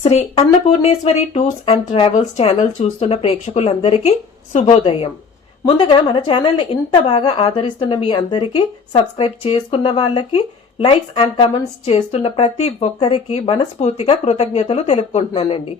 Shri Annapurneshwari tours and travels channel చూస్తున్న ప్రేక్షకులందరికీ శుభోదయం. ముందుగా మన ఛానల్ ని ఇంత బాగా ఆదరిస్తున్న మీ అందరికీ, సబ్స్క్రైబ్ చేసుకున్న వాళ్ళకి, లైక్స్ అండ్ కమెంట్స్ చేస్తున్న ప్రతి ఒక్కరికి మనస్ఫూర్తిగా కృతజ్ఞతలు తెలుపుకుంటున్నానండి.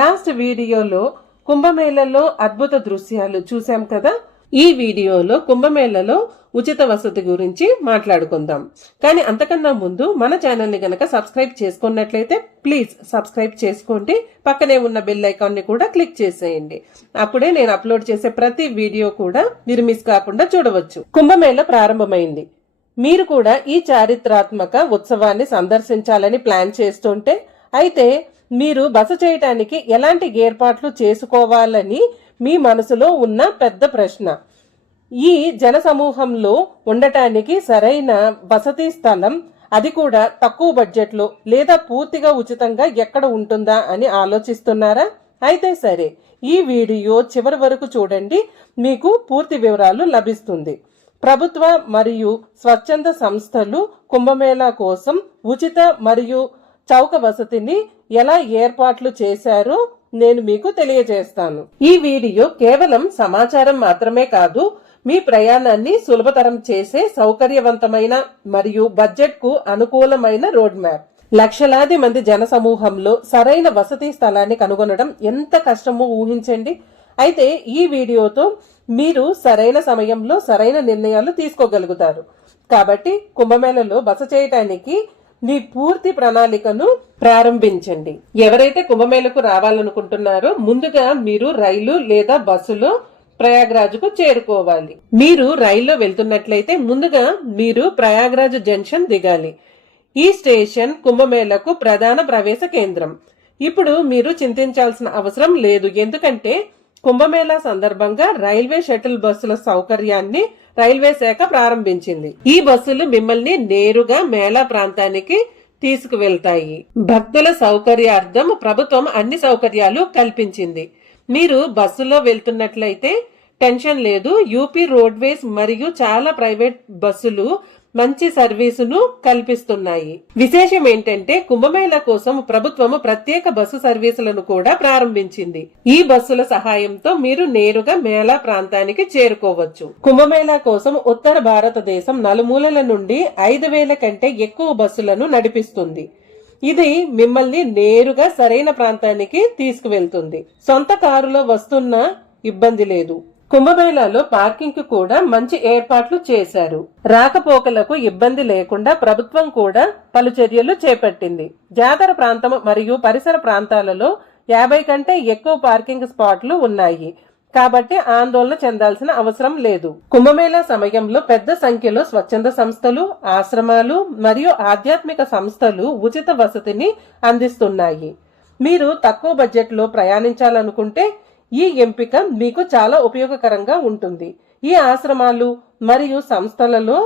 లాస్ట్ వీడియోలో కుంభమేళలో అద్భుత దృశ్యాలు చూసాం కదా. ఈ వీడియోలో కుంభమేళలో ఉచిత వసతి గురించి మాట్లాడుకుందాం. కానీ అంతకన్నా ముందు మన ఛానల్ ని గనక సబ్స్క్రైబ్ చేసుకున్నట్లయితే ప్లీజ్ సబ్స్క్రైబ్ చేసుకోండి. పక్కనే ఉన్న బెల్ ఐకాన్ ని కూడా క్లిక్ చేసేయండి. అప్పుడే నేను అప్లోడ్ చేసే ప్రతి వీడియో కూడా మీరు మిస్ కాకుండా చూడవచ్చు. కుంభమేళ ప్రారంభమైంది. మీరు కూడా ఈ చారిత్రాత్మక ఉత్సవాన్ని సందర్శించాలని ప్లాన్ చేస్తుంటే, అయితే మీరు బస చేయటానికి ఎలాంటి ఏర్పాట్లు చేసుకోవాలని మీ మనసులో ఉన్న పెద్ద ప్రశ్న. ఈ జన సమూహంలో ఉండటానికి సరైన వసతి స్థలం, అది కూడా తక్కువ బడ్జెట్లో లేదా పూర్తిగా ఉచితంగా ఎక్కడ ఉంటుందా అని ఆలోచిస్తున్నారా? అయితే సరే, ఈ వీడియో చివరి వరకు చూడండి, మీకు పూర్తి వివరాలు లభిస్తుంది. ప్రభుత్వ మరియు స్వచ్ఛంద సంస్థలు కుంభమేళా కోసం ఉచిత మరియు చౌక వసతిని ఎలా ఏర్పాట్లు చేశారో నేను మీకు తెలియజేస్తాను. ఈ వీడియో కేవలం సమాచారం మాత్రమే కాదు, మీ ప్రయాణాన్ని సులభతరం చేసే సౌకర్యవంతమైన మరియు బడ్జెట్ కు అనుకూలమైన రోడ్ మ్యాప్. లక్షలాది మంది జన సమూహంలో సరైన వసతి స్థలాన్ని కనుగొనడం ఎంత కష్టమో ఊహించండి. అయితే ఈ వీడియోతో మీరు సరైన సమయంలో సరైన నిర్ణయాలు తీసుకోగలుగుతారు. కాబట్టి కుంభమేళలో బస చేయటానికి మీ పూర్తి ప్రణాళికను ప్రారంభించండి. ఎవరైతే కుంభమేళకు రావాలనుకుంటున్నారో ముందుగా మీరు రైలు లేదా బస్సులో ప్రయాగ్రాజ్కు చేరుకోవాలి. మీరు రైల్లో వెళ్తున్నట్లయితే ముందుగా మీరు ప్రయాగ్రాజ్ జంక్షన్ దిగాలి. ఈ స్టేషన్ కుంభమేళకు ప్రధాన ప్రవేశ కేంద్రం. ఇప్పుడు మీరు చింతించాల్సిన అవసరం లేదు, ఎందుకంటే కుంభమేళా సందర్భంగా రైల్వే షటిల్ బస్సుల సౌకర్యాన్ని రైల్వే శాఖ ప్రారంభించింది. ఈ బస్సులు మిమ్మల్ని నేరుగా మేళా ప్రాంతానికి తీసుకువెళ్తాయి. భక్తుల సౌకర్యార్థం ప్రభుత్వం అన్ని సౌకర్యాలు కల్పించింది. మీరు బస్సులో వెళ్తున్నట్లయితే టెన్షన్ లేదు. యూపీ రోడ్వేస్ మరియు చాలా ప్రైవేట్ బస్సులు మంచి సర్వీసును కల్పిస్తున్నాయి. విశేషం ఏంటంటే కుంభమేళా కోసం ప్రభుత్వం ప్రత్యేక బస్సు సర్వీసులను కూడా ప్రారంభించింది. ఈ బస్సుల సహాయంతో మీరు నేరుగా మేళా ప్రాంతానికి చేరుకోవచ్చు. కుంభమేళా కోసం ఉత్తర భారతదేశం నలుమూలల నుండి 5,000 కంటే ఎక్కువ బస్సులను నడిపిస్తుంది. ఇది మిమ్మల్ని నేరుగా సరైన ప్రాంతానికి తీసుకువెళ్తుంది. సొంత కారులో వస్తున్న ఇబ్బంది లేదు. కుంభమేళాలో పార్కింగ్ కు కూడా మంచి ఏర్పాట్లు చేశారు. రాకపోకలకు ఇబ్బంది లేకుండా ప్రభుత్వం కూడా పలు చర్యలు చేపట్టింది. జాతర ప్రాంతం మరియు పరిసర ప్రాంతాలలో 50 కంటే ఎక్కువ పార్కింగ్ స్పాట్లు ఉన్నాయి. కాబట్టి ఆందోళన చెందాల్సిన అవసరం లేదు. కుంభమేళా సమయంలో పెద్ద సంఖ్యలో స్వచ్ఛంద సంస్థలు, ఆశ్రమాలు మరియు ఆధ్యాత్మిక సంస్థలు ఉచిత వసతిని అందిస్తున్నాయి. మీరు తక్కువ బడ్జెట్ లో ప్రయాణించాలనుకుంటే ఈ ఎంపిక మీకు చాలా ఉపయోగకరంగా ఉంటుంది. ఈ ఆశ్రమాలు మరియు సంస్థలలో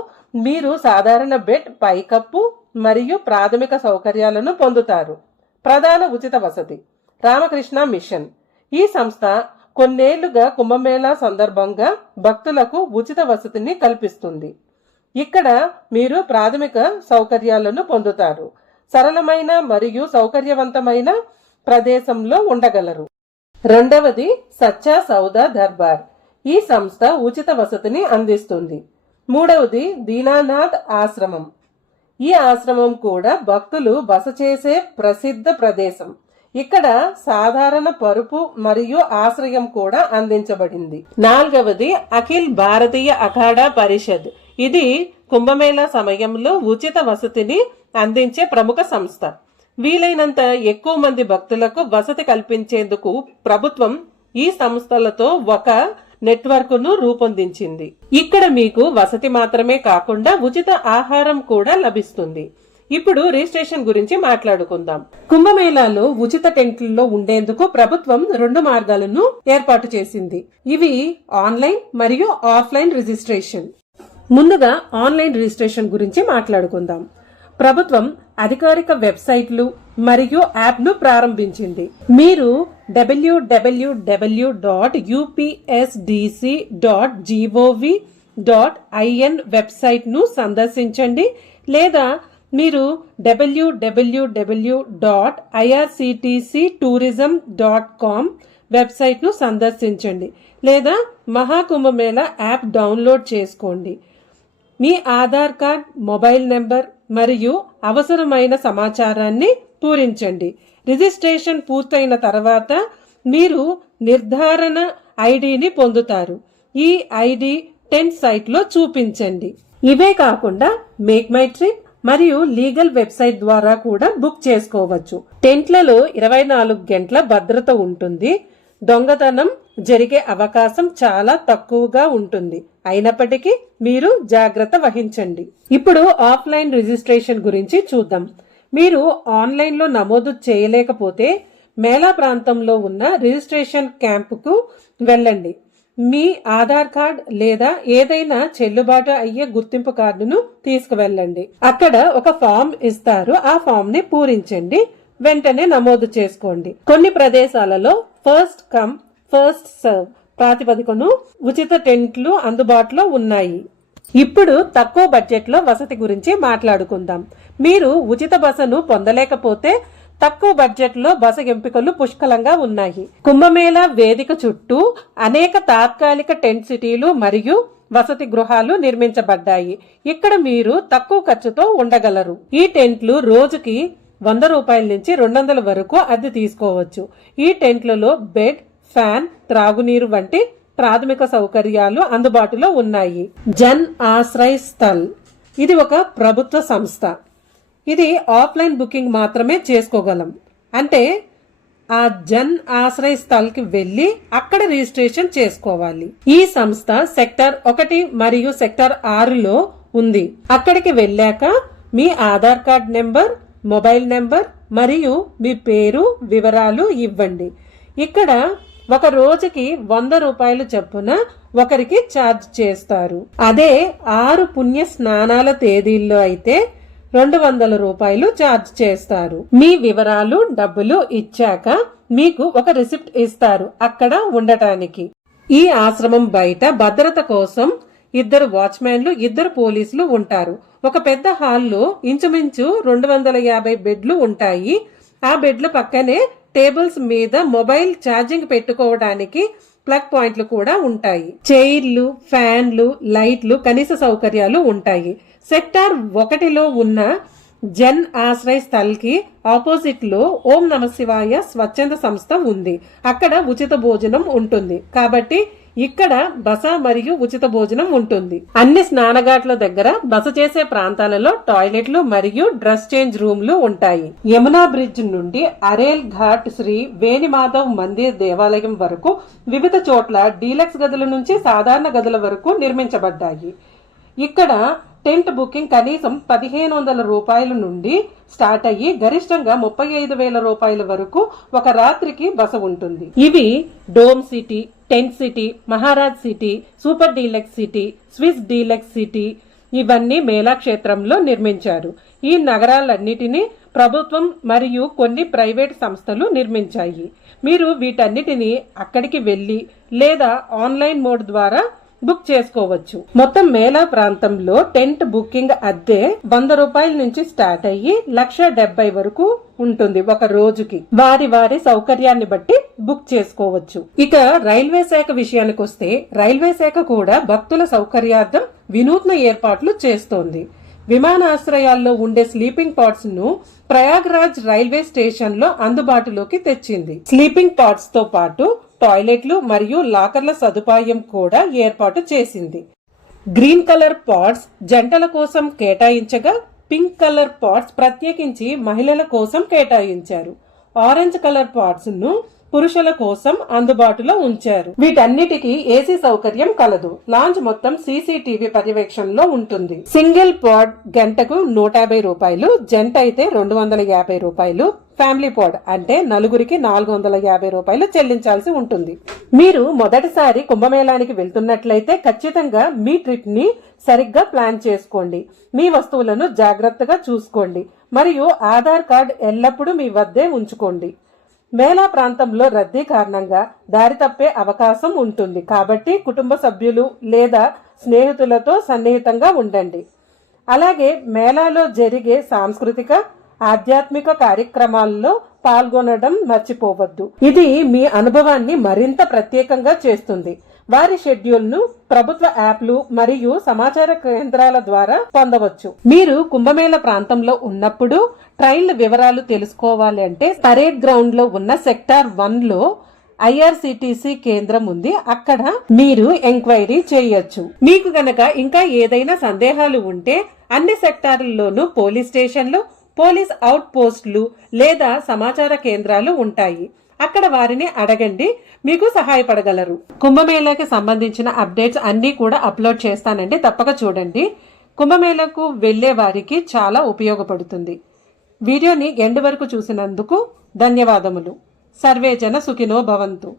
మీరు సాధారణ బెడ్, పైకప్పు మరియు ప్రాథమిక సౌకర్యాలను పొందుతారు. ప్రధాన ఉచిత వసతి రామకృష్ణ మిషన్. ఈ సంస్థ కొన్నేళ్లుగా కుంభమేళా సందర్భంగా భక్తులకు ఉచిత వసతిని కల్పిస్తుంది. ఇక్కడ మీరు ప్రాథమిక సౌకర్యాలను పొందుతారు. సరళమైన మరియు సౌకర్యవంతమైన ప్రదేశంలో ఉండగలరు. రెండవది సచ్చా సౌదా దర్బార్. ఈ సంస్థ ఉచిత వసతిని అందిస్తుంది. మూడవది దీనానాథ్ ఆశ్రమం. ఈ ఆశ్రమం కూడా భక్తులు బస చేసే ప్రసిద్ధ ప్రదేశం. ఇక్కడ సాధారణ పరుపు మరియు ఆశ్రయం కూడా అందించబడింది. నాలుగవది అఖిల్ భారతీయ అఖాడా పరిషత్. ఇది కుంభమేళా సమయంలో ఉచిత వసతిని అందించే ప్రముఖ సంస్థ. వీలైనంత ఎక్కువ మంది భక్తులకు వసతి కల్పించేందుకు ప్రభుత్వం ఈ సంస్థలతో ఒక నెట్వర్క్ ను రూపొందించింది. ఇక్కడ మీకు వసతి మాత్రమే కాకుండా ఉచిత ఆహారం కూడా లభిస్తుంది. ఇప్పుడు రిజిస్ట్రేషన్ గురించి మాట్లాడుకుందాం. కుంభమేళాలో ఉచిత టెంట్లలో ఉండేందుకు ప్రభుత్వం 2 మార్గాలను ఏర్పాటు చేసింది. ఇవి ఆన్లైన్ మరియు ఆఫ్లైన్ రిజిస్ట్రేషన్. ముందుగా ఆన్లైన్ రిజిస్ట్రేషన్ గురించి మాట్లాడుకుందాం. ప్రభుత్వం అధికారిక వెబ్సైట్లు మరియు యాప్ను ప్రారంభించింది. మీరు www.upsdc.gov.in వెబ్సైట్ ను సందర్శించండి లేదా మీరు www.irctctourism.com వెబ్సైట్ను సందర్శించండి లేదా మహాకుంభమేళ యాప్ డౌన్లోడ్ చేసుకోండి. మీ ఆధార్ కార్డ్, మొబైల్ నెంబర్ మరియు అవసరమైన సమాచారాన్ని పూరించండి. రిజిస్ట్రేషన్ పూర్తయిన తర్వాత మీరు నిర్ధారణ ఐడిని పొందుతారు. ఈ ఐడి టెంట్ సైట్లో చూపించండి. ఇవే కాకుండా మేక్ మై ట్రిప్ మరియు లీగల్ వెబ్సైట్ ద్వారా కూడా బుక్ చేసుకోవచ్చు. టెంట్లలో 24 గంటల భద్రత ఉంటుంది. దొంగతనం జరిగే అవకాశం చాలా తక్కువగా ఉంటుంది. అయినప్పటికీ మీరు జాగ్రత్త వహించండి. ఇప్పుడు ఆఫ్లైన్ రిజిస్ట్రేషన్ గురించి చూద్దాం. మీరు ఆన్లైన్లో నమోదు చేయలేకపోతే మేళా ప్రాంతంలో ఉన్న రిజిస్ట్రేషన్ క్యాంపుకు వెళ్ళండి. మీ ఆధార్ కార్డ్ లేదా ఏదైనా చెల్లుబాటు అయ్యే గుర్తింపు కార్డును తీసుకువెళ్ళండి. అక్కడ ఒక ఫామ్ ఇస్తారు. ఆ ఫామ్ ని పూరించండి. వెంటనే నమోదు చేసుకోండి. కొన్ని ప్రదేశాలలో ఫస్ట్ కమ్ ఫస్ట్ సర్వ్ ప్రాతిపదికను ఉచిత టెంట్లు అందుబాటులో ఉన్నాయి. ఇప్పుడు తక్కువ బడ్జెట్ లో వసతి గురించి మాట్లాడుకుందాం. మీరు ఉచిత బసను పొందలేకపోతే తక్కువ బడ్జెట్ లో బస ఎంపికలు పుష్కలంగా ఉన్నాయి. కుంభమేళా వేదిక చుట్టూ అనేక తాత్కాలిక టెంట్ సిటీలు మరియు వసతి గృహాలు నిర్మించబడ్డాయి. ఇక్కడ మీరు తక్కువ ఖర్చుతో ఉండగలరు. ఈ టెంట్లు రోజుకి 100 రూపాయల నుంచి 200 వరకు అద్దె తీసుకోవచ్చు. ఈ టెంట్లలో బెడ్, ఫ్యాన్, త్రాగునీరు వంటి ప్రాథమిక సౌకర్యాలు అందుబాటులో ఉన్నాయి. జన్ ఆశ్రయ్ స్థల్ ఇది ఒక ప్రభుత్వ సంస్థ. ఇది ఆఫ్లైన్ బుకింగ్ మాత్రమే చేసుకోగలం. అంటే ఆ జన్ ఆశ్రయ్ స్థల్ కి వెళ్లి అక్కడ రిజిస్ట్రేషన్ చేసుకోవాలి. ఈ సంస్థ సెక్టర్ 1 మరియు సెక్టర్ 6లో ఉంది. అక్కడికి వెళ్ళాక మీ Aadhaar card number, mobile number మరియు మీ పేరు వివరాలు ఇవ్వండి. ఇక్కడ ఒక రోజుకి 100 రూపాయలు చొప్పున ఒకరికి ఛార్జ్ చేస్తారు. అదే 6 పుణ్య స్నానాల తేదీల్లో అయితే 200 రూపాయలు ఛార్జ్ చేస్తారు. మీ వివరాలు, డబ్బులు ఇచ్చాక మీకు ఒక రిసిప్ట్ ఇస్తారు అక్కడ ఉండటానికి. ఈ ఆశ్రమం బయట భద్రత కోసం 2 వాచ్మెన్లు, 2 పోలీసులు ఉంటారు. ఒక పెద్ద హాల్లో ఇంచుమించు 250 బెడ్లు ఉంటాయి. ఆ బెడ్ల పక్కనే టేబుల్స్ మీద మొబైల్ ఛార్జింగ్ పెట్టుకోవడానికి ప్లగ్ పాయింట్లు కూడా ఉంటాయి. చైర్లు, ఫ్యాన్లు, లైట్లు, కనీస సౌకర్యాలు ఉంటాయి. సెక్టార్ 1లో ఉన్న జన్ ఆశ్రయ్ స్థల్ కి ఆపోజిట్ లో ఓం నమ శివాయ స్వచ్ఛంద సంస్థ ఉంది. అక్కడ ఉచిత భోజనం ఉంటుంది. కాబట్టి ఇక్కడ బస మరియు ఉచిత భోజనం ఉంటుంది. అన్ని స్నానఘాట్ల దగ్గర బస చేసే ప్రాంతాలలో టాయిలెట్లు మరియు డ్రెస్ చేంజ్ రూమ్లు ఉంటాయి. యమునా బ్రిడ్జ్ నుండి అరేల్ ఘాట్ శ్రీ వేణిమాధవ్ మందిర్ దేవాలయం వరకు వివిధ చోట్ల డీలక్స్ గదుల నుంచి సాధారణ గదుల వరకు నిర్మించబడ్డాయి. ఇక్కడ టెంట్ బుకింగ్ కనీసం 1500 రూపాయల నుండి స్టార్ట్ అయ్యి గరిష్టంగా 35,000 రూపాయల వరకు ఒక రాత్రికి బస ఉంటుంది. ఇవి dome city, tent city, Maharaj city, super deluxe city, Swiss deluxe city ఇవన్నీ మేళా క్షేత్రంలో నిర్మించారు. ఈ నగరాలన్నిటినీ ప్రభుత్వం మరియు కొన్ని ప్రైవేట్ సంస్థలు నిర్మించాయి. మీరు వీటన్నిటిని అక్కడికి వెళ్లి లేదా ఆన్లైన్ మోడ్ ద్వారా బుక్ చేసుకోవచ్చు. మొత్తం మేళా ప్రాంతంలో టెంట్ బుకింగ్ అద్దె 100 రూపాయల నుంచి స్టార్ట్ అయ్యి 1,70,000 వరకు ఉంటుంది ఒక రోజుకి. వారి వారి సౌకర్యాన్ని బట్టి బుక్ చేసుకోవచ్చు. ఇక రైల్వే శాఖ విషయానికి వస్తే రైల్వే శాఖ కూడా భక్తుల సౌకర్యార్థం వినూత్న ఏర్పాట్లు చేస్తోంది. విమానాశ్రయాల్లో ఉండే స్లీపింగ్ పాడ్స్ ను ప్రయాగ్రాజ్ రైల్వే స్టేషన్ లో అందుబాటులోకి తెచ్చింది. స్లీపింగ్ పాడ్స్ తో పాటు టాయిలెట్లు మరియు లాకర్ల సదుపాయం కూడా ఏర్పాటు చేసింది. గ్రీన్ కలర్ పాడ్స్ జంటల కోసం కేటాయించగా పింక్ కలర్ పాడ్స్ ప్రత్యేకించి మహిళల కోసం కేటాయించారు. ఆరెంజ్ కలర్ పాడ్స్ ను పురుషుల కోసం అందుబాటులో ఉంచారు. వీటన్నిటికీ ఏసీ సౌకర్యం కలదు. లాంజ్ మొత్తం సీసీటీవీ పర్యవేక్షణలో ఉంటుంది. సింగిల్ పాడ్ గంటకు 150 రూపాయలు, జంట అయితే 250 రూపాయలు, ఫ్యామిలీ పాడ్ అంటే నలుగురికి 450 రూపాయలు చెల్లించాల్సి ఉంటుంది. మీరు మొదటిసారి కుంభమేళానికి వెళ్తున్నట్లయితే ఖచ్చితంగా మీ ట్రిప్ ని సరిగ్గా ప్లాన్ చేసుకోండి. మీ వస్తువులను జాగ్రత్తగా చూసుకోండి మరియు ఆధార్ కార్డ్ ఎల్లప్పుడూ మీ వద్దే ఉంచుకోండి. మేళా ప్రాంతంలో రద్దీ కారణంగా దారి తప్పే అవకాశం ఉంటుంది. కాబట్టి కుటుంబ సభ్యులు లేదా స్నేహితులతో సన్నిహితంగా ఉండండి. అలాగే మేళాలో జరిగే సాంస్కృతిక ఆధ్యాత్మిక కార్యక్రమాల్లో పాల్గొనడం మర్చిపోవద్దు. ఇది మీ అనుభవాన్ని మరింత ప్రత్యేకంగా చేస్తుంది. వారి షెడ్యూల్ ను ప్రభుత్వ యాప్లు మరియు సమాచార కేంద్రాల ద్వారా పొందవచ్చు. మీరు కుంభమేళ ప్రాంతంలో ఉన్నప్పుడు ట్రైన్ల వివరాలు తెలుసుకోవాలి అంటే పరేడ్ గ్రౌండ్ లో ఉన్న సెక్టార్ 1 లో IRCTC కేంద్రం ఉంది. అక్కడ మీరు ఎంక్వైరీ చేయొచ్చు. మీకు గనక ఇంకా ఏదైనా సందేహాలు ఉంటే అన్ని సెక్టార్లలోనూ పోలీస్ స్టేషన్లు, పోలీస్ అవుట్ పోస్టులు లేదా సమాచార కేంద్రాలు ఉంటాయి. అక్కడ వారిని అడగండి, మీకు సహాయపడగలరు. కుంభమేళాకి సంబంధించిన అప్డేట్స్ అన్ని కూడా అప్లోడ్ చేస్తానండి, తప్పక చూడండి. కుంభమేళాకు వెళ్లే వారికి చాలా ఉపయోగపడుతుంది. వీడియోని ఎండ్ వరకు చూసినందుకు ధన్యవాదములు. సర్వే జన సుఖినో భవంతు.